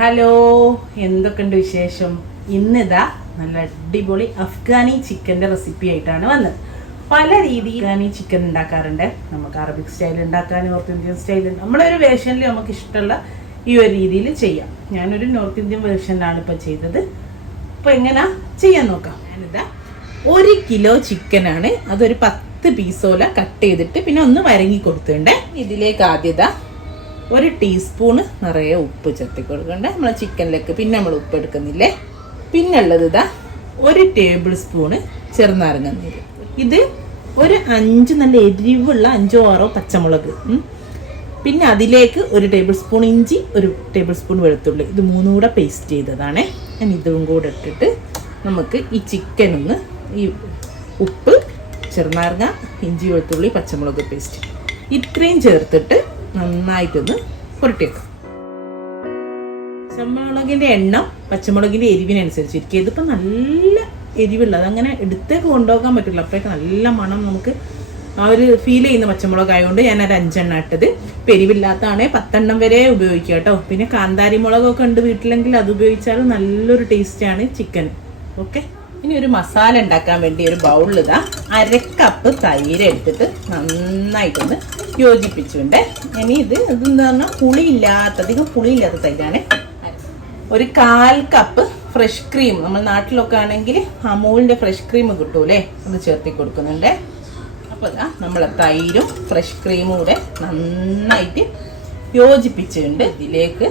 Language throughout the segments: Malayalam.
ഹലോ, എന്തൊക്കെയുണ്ട് വിശേഷം? ഇന്നിതാ നല്ല അടിപൊളി അഫ്ഗാനി ചിക്കൻ്റെ റെസിപ്പി ആയിട്ടാണ് വന്നത്. പല രീതിയിൽ അഫ്ഗാനി ചിക്കൻ ഉണ്ടാക്കാറുണ്ട്. നമുക്ക് അറബിക് സ്റ്റൈൽ ഉണ്ടാക്കാൻ, നോർത്ത് ഇന്ത്യൻ സ്റ്റൈൽ, നമ്മളൊരു വേർഷനിൽ നമുക്ക് ഇഷ്ടമുള്ള ഈ ഒരു രീതിയിൽ ചെയ്യാം. ഞാനൊരു നോർത്ത് ഇന്ത്യൻ വേർഷനിലാണ് ഇപ്പോൾ ചെയ്തത്. അപ്പോൾ എങ്ങനെ ചെയ്യാൻ നോക്കാം. ഞാനിതാ 1 കിലോ ചിക്കനാണ്, അതൊരു 10 പീസോല കട്ട് ചെയ്തിട്ട് പിന്നെ ഒന്ന് വരങ്ങി കൊടുത്തിട്ടുണ്ട്. ഇതിലേക്ക് ആദ്യത 1 ടീസ്പൂണ് നിറയെ ഉപ്പ് ചേർത്തി കൊടുക്കണ്ടേ നമ്മളെ ചിക്കനിലേക്ക്. പിന്നെ നമ്മൾ ഉപ്പ് എടുക്കുന്നില്ലേ. പിന്നെ ഉള്ളത് ഇതാ 1 ടേബിൾ സ്പൂണ് ചെറുനാരങ്ങ നീര്. ഇത് ഒരു 5 നല്ല എരിവുള്ള 5-6 പച്ചമുളക്. പിന്നെ അതിലേക്ക് 1 ടേബിൾ സ്പൂൺ ഇഞ്ചി, 1 ടേബിൾ സ്പൂൺ വെളുത്തുള്ളി. ഇത് മൂന്നും കൂടെ പേസ്റ്റ് ചെയ്തതാണ്. ഞാൻ ഇതും കൂടെ ഇട്ടിട്ട് നമുക്ക് ഈ ചിക്കനൊന്ന് ഈ ഉപ്പ്, ചെറുനാരങ്ങ, ഇഞ്ചി, വെളുത്തുള്ളി, പച്ചമുളക് പേസ്റ്റ് ഇത്രയും ചേർത്തിട്ട് നന്നായിട്ടൊന്ന് പുരട്ടിയേക്കാം. പച്ചമുളകിൻ്റെ എണ്ണം പച്ചമുളകിൻ്റെ എരിവിനനുസരിച്ചിരിക്കും. ഇതിപ്പോൾ നല്ല എരിവുള്ളത് അങ്ങനെ എടുത്തേക്ക് കൊണ്ടുപോകാൻ പറ്റില്ല. അപ്പോഴേക്ക് നല്ല മണം നമുക്ക് ആ ഒരു ഫീൽ ചെയ്യുന്ന പച്ചമുളക് ആയതുകൊണ്ട് ഞാനൊരു 5 എണ്ണം ഇട്ടത്. ഇപ്പം എരിവില്ലാത്തതാണേ 10 എണ്ണം വരെ ഉപയോഗിക്കുക കേട്ടോ. പിന്നെ കാന്താരി മുളകൊക്കെ ഉണ്ട് വീട്ടിലെങ്കിൽ അത് ഉപയോഗിച്ചാലും നല്ലൊരു ടേസ്റ്റാണ് ചിക്കൻ. ഓക്കെ, ഇനി ഒരു മസാല ഉണ്ടാക്കാൻ വേണ്ടി ഒരു ബൗളിൽ ഇതാ 1/2 കപ്പ് തൈര് എടുത്തിട്ട് നന്നായിട്ടൊന്ന് യോജിപ്പിച്ചുണ്ട്. ഇനി ഇതെന്താ പറഞ്ഞാൽ അധികം പുളിയില്ലാത്ത തൈരാണ്. ഒരു 1/4 കപ്പ് ഫ്രഷ് ക്രീം, നമ്മൾ നാട്ടിലൊക്കെ ആണെങ്കിൽ അമൂലിൻ്റെ ഫ്രഷ് ക്രീം കിട്ടൂലേ, അത് ചേർത്തി കൊടുക്കുന്നുണ്ട്. അപ്പോൾ ഇതാ നമ്മളെ തൈരും ഫ്രഷ് ക്രീമും കൂടെ നന്നായിട്ട് യോജിപ്പിച്ചിട്ടുണ്ട്. ഇതിലേക്ക്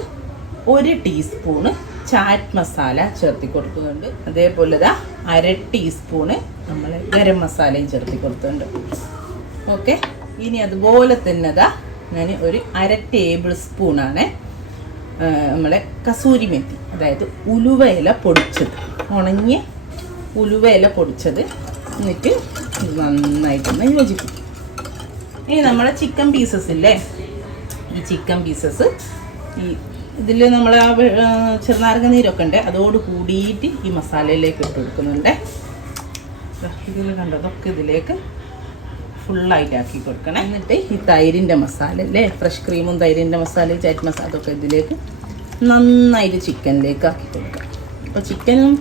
1 ടീസ്പൂണ് ചാറ്റ് മസാല ചേർത്തി കൊടുക്കുന്നുണ്ട്. അതേപോലെ ഇതാ 1/2 ടീസ്പൂണ് നമ്മൾ ഗരം മസാലയും ചേർത്തി കൊടുക്കുന്നുണ്ട്. ഓക്കെ, ഇനി അതുപോലെ തന്നെ ഇതാ ഞാൻ ഒരു 1/2 ടേബിൾ സ്പൂണാണ് നമ്മളെ കസൂരി മെത്തി, അതായത് ഉലുവയില പൊടിച്ചത്, ഉണങ്ങിയ ഉലുവയില പൊടിച്ചത്. എന്നിട്ട് നന്നായിട്ടൊന്ന് യോജിപ്പിക്കും. ഇനി നമ്മളെ ചിക്കൻ പീസസ് ഇല്ലേ, ഈ ചിക്കൻ പീസസ് ഇതിൽ നമ്മൾ ആ ചെറുനാരങ്ങ നീരൊക്കെ ഉണ്ട്, അതോട് കൂടിയിട്ട് ഈ മസാലയിലേക്ക് ഇട്ട് കൊടുക്കുന്നുണ്ട്. ഇതിൽ കണ്ടോ, അതൊക്കെ ഇതിലേക്ക് ഫുള്ളായിട്ട് ആക്കി കൊടുക്കണം. എന്നിട്ട് ഈ തൈരിൻ്റെ മസാല അല്ലേ, ഫ്രഷ് ക്രീമും തൈരിൻ്റെ മസാലയും ചാറ്റ് മസാല അതൊക്കെ ഇതിലേക്ക് നന്നായിട്ട് ചിക്കനിലേക്ക് ആക്കി കൊടുക്കാം. അപ്പോൾ ചിക്കനും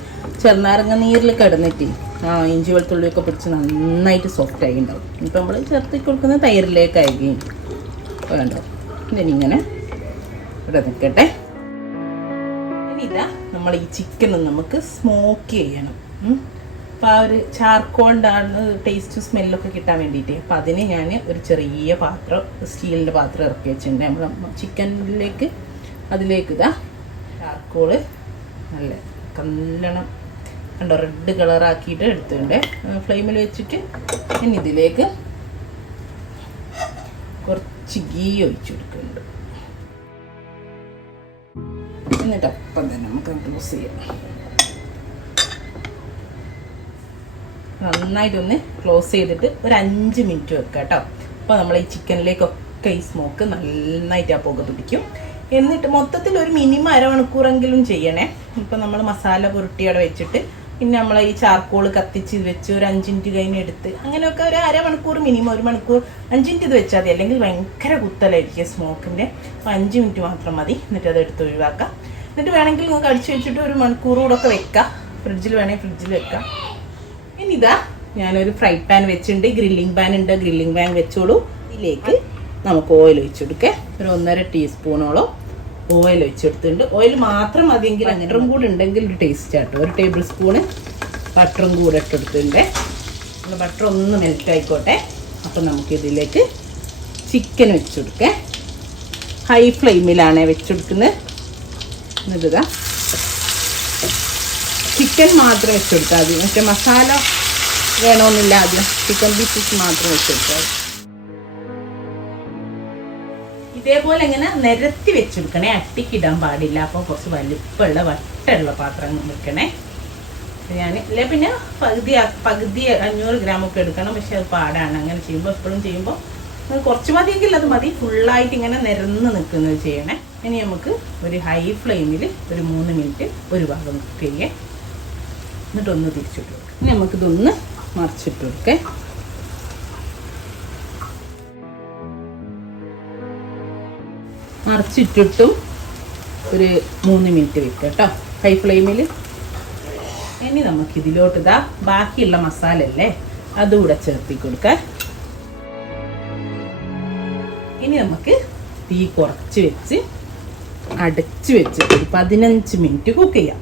ചെറുനാരങ്ങ നീരിൽ കിടന്നിട്ട് ഇഞ്ചി വെളുത്തുള്ളിയൊക്കെ പിടിച്ച് നന്നായിട്ട് സോഫ്റ്റ് ആയി ഉണ്ടാവും. ഇപ്പോൾ നമ്മൾ ചേർത്ത് കൊടുക്കുന്ന തൈരിലേക്കായിരിക്കും വേണ്ടത്. ഇതിനിങ്ങനെ ഇവിടെ നിൽക്കട്ടെ. ഇനി ഇതാ നമ്മൾ ഈ ചിക്കൻ നമുക്ക് സ്മോക്ക് ചെയ്യണം. അപ്പോൾ ആ ഒരു ചാർക്കോളിൻ്റെ ടേസ്റ്റ് സ്മെല്ലൊക്കെ കിട്ടാൻ വേണ്ടിയിട്ട്. അപ്പം അതിന് ഞാൻ ഒരു ചെറിയ പാത്രം, സ്റ്റീലിൻ്റെ പാത്രം ഇറക്കി വെച്ചിട്ടുണ്ട്. നമ്മൾ ചിക്കനിലേക്ക് അതിലേക്ക് ഇതാ ചാർക്കോള് നല്ല കല്ലണം കണ്ടോ റെഡ് കളറാക്കിയിട്ട് എടുത്തിട്ടുണ്ട്. ഫ്ലെയിമിൽ വെച്ചിട്ട് ഇനി ഇതിലേക്ക് കുറച്ച് ഗീ ഒഴിച്ചു കൊടുക്കുന്നുണ്ട്. എന്നിട്ട് അപ്പം തന്നെ നമുക്ക് ക്ലോസ് ചെയ്യാം. നന്നായിട്ടൊന്ന് ക്ലോസ് ചെയ്തിട്ട് ഒരു 5 മിനിറ്റ് വെക്കുക കേട്ടോ. അപ്പോൾ നമ്മൾ ഈ ചിക്കനിലേക്കൊക്കെ ഈ സ്മോക്ക് നന്നായിട്ട് ആ പുക പിടിക്കും. എന്നിട്ട് മൊത്തത്തിൽ ഒരു മിനിമം 1/2 മണിക്കൂറെങ്കിലും ചെയ്യണേ. ഇപ്പം നമ്മൾ മസാല പുരട്ടി അവിടെ വെച്ചിട്ട് പിന്നെ നമ്മൾ ഈ ചാർക്കോൾ കത്തിച്ച് വെച്ച് ഒരു 5 മിനിറ്റ് കഴിഞ്ഞ് എടുത്ത് അങ്ങനെയൊക്കെ ഒരു 1/2 മണിക്കൂർ മിനിമം 1 മണിക്കൂർ 5 മിനിറ്റ് ഇത് വെച്ചാൽ മതി. അല്ലെങ്കിൽ ഭയങ്കര കുത്തലായിരിക്കും സ്മോക്കിൻ്റെ. അപ്പോൾ 5 മിനിറ്റ് മാത്രം മതി. എന്നിട്ട് അത് എടുത്ത് ഒഴിവാക്കാം. എന്നിട്ട് വേണമെങ്കിൽ നിങ്ങൾക്ക് അടിച്ച് വെച്ചിട്ട് 1 മണിക്കൂർ കൂടെ ഒക്കെ വെക്കാം. ഫ്രിഡ്ജിൽ വേണമെങ്കിൽ ഫ്രിഡ്ജിൽ വെക്കാം. ഇനി ഇതാ ഞാനൊരു ഫ്രൈ പാൻ വെച്ചിട്ടുണ്ട്, ഗ്രില്ലിംഗ് പാൻ ഉണ്ട്, ഗ്രില്ലിംഗ് പാൻ വെച്ചോളൂ. ഇതിലേക്ക് നമുക്ക് ഓയിൽ ഒഴിച്ചു കൊടുക്കുക. ഒരു 1.5 ടീസ്പൂണോളം ഓയിൽ ഒഴിച്ചെടുത്തിട്ടുണ്ട്. ഓയിൽ മാത്രം മതിയെങ്കിൽ ബട്ടറും കൂടെ ഉണ്ടെങ്കിൽ ഒരു ടേസ്റ്റ് ആട്ടോ. 1 ടേബിൾ സ്പൂണ് ബട്ടറും കൂടെ ഇട്ടെടുത്തിട്ടുണ്ട്. നമ്മൾ ബട്ടർ ഒന്ന് മെൽറ്റ് ആയിക്കോട്ടെ. അപ്പം നമുക്കിതിലേക്ക് ചിക്കൻ വെച്ച് കൊടുക്കാം. ഹൈ ഫ്ലെയിമിലാണ് വെച്ചെടുക്കുന്നത്. എന്നിട്ട് ചിക്കൻ മാത്രം വെച്ചെടുത്താൽ മതി. മറ്റേ മസാല വേണമെന്നില്ല, ആദ്യം ചിക്കൻ പീസസ് മാത്രം വെച്ചെടുത്താൽ. ഇതേപോലെ ഇങ്ങനെ നിരത്തി വെച്ചെടുക്കണേ, അട്ടിക്കിടാൻ പാടില്ല. അപ്പോൾ കുറച്ച് വലിപ്പമുള്ള വട്ടമുള്ള പാത്രം വെക്കണേ. ഞാൻ ഇല്ല പിന്നെ പകുതി 500 ഗ്രാമൊക്കെ എടുക്കണം. പക്ഷെ അത് പാടാണ് അങ്ങനെ ചെയ്യുമ്പോൾ. എപ്പോഴും ചെയ്യുമ്പോൾ കുറച്ച് മതിയെങ്കിൽ അത് മതി. ഫുള്ളായിട്ട് ഇങ്ങനെ നിരന്ന് നിൽക്കുന്നത് ചെയ്യണേ. ഇനി നമുക്ക് ഒരു ഹൈ ഫ്ലെയിമിൽ ഒരു 3 മിനിറ്റ് ഒരു ഭാഗം കുക്ക് ചെയ്യാം. എന്നിട്ടൊന്ന് തിരിച്ചിട്ട് കൊടുക്കാം. ഇനി നമുക്കിതൊന്ന് മറിച്ചിട്ട് കൊടുക്കേ. മറിച്ചിട്ടിട്ടും ഒരു 3 മിനിറ്റ് വെക്കുക കേട്ടോ, ഹൈ ഫ്ലെയിമിൽ. ഇനി നമുക്ക് ഇതിലോട്ട് ഇതാ ബാക്കിയുള്ള മസാല അല്ലേ അതുകൂടെ ചേർത്തി കൊടുക്കാം. ഇനി നമുക്ക് തീ കുറച്ച് വെച്ച് അടച്ച് വെച്ച് ഒരു 15 മിനിറ്റ് കുക്ക് ചെയ്യാം.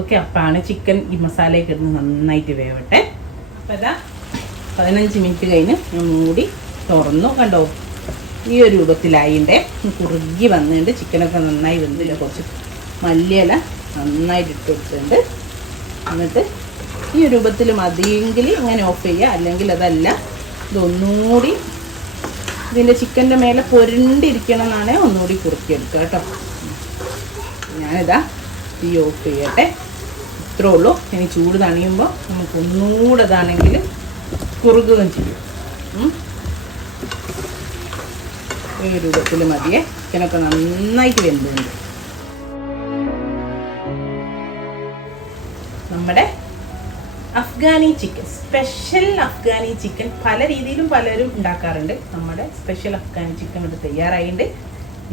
ഓക്കെ, അപ്പാണ് ചിക്കൻ ഈ മസാലയൊക്കെ ഇടുന്ന് നന്നായിട്ട് വേവട്ടെ. അപ്പം ഇതാ 15 മിനിറ്റ് കഴിഞ്ഞ് ഞാൻ മൂടി തുറന്നു. കണ്ടോ, ഈ ഒരു രൂപത്തിലായിണ്ടേ, കുറുകി വന്നിട്ടുണ്ട്. ചിക്കനൊക്കെ നന്നായി വെന്തില്ല. കുറച്ച് മല്ലിയില നന്നായിട്ട് ഇട്ട് കൊടുത്തിട്ടുണ്ട്. എന്നിട്ട് ഈ രൂപത്തിൽ മതിയെങ്കിൽ ഇങ്ങനെ ഓഫ് ചെയ്യുക, അല്ലെങ്കിൽ അതല്ല ഇതൊന്നുകൂടി ഇതിൻ്റെ ചിക്കൻ്റെ മേലെ പൊരണ്ടിരിക്കണം എന്നാണ് ഒന്നുകൂടി കുറുക്കിയെടുക്കുക കേട്ടോ. ഞാനിതാ തീ ഓഫ് ചെയ്യട്ടെ. ഇത്രേ ഉള്ളൂ. ഇനി ചൂട് തണിയുമ്പോൾ നമുക്ക് ഒന്നുകൂടെ ഇതാണെങ്കിൽ കുറുകുകയും ചെയ്യും. ഈ രൂപത്തിൽ മതിയേ. ചിക്കനൊക്കെ നന്നായിട്ട് വെന്തുണ്ട്. നമ്മുടെ Afghani chicken, special Afghani chicken പല രീതിയിലും പലരും ഉണ്ടാക്കാറുണ്ട്. നമ്മുടെ സ്പെഷ്യൽ അഫ്ഗാനി ചിക്കൻ ഇവിടെ തയ്യാറായിട്ടുണ്ട്.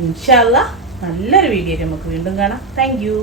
ഇൻഷാ അല്ലാഹ് നല്ലൊരു വീഡിയോ നമുക്ക് വീണ്ടും കാണാം. Thank you.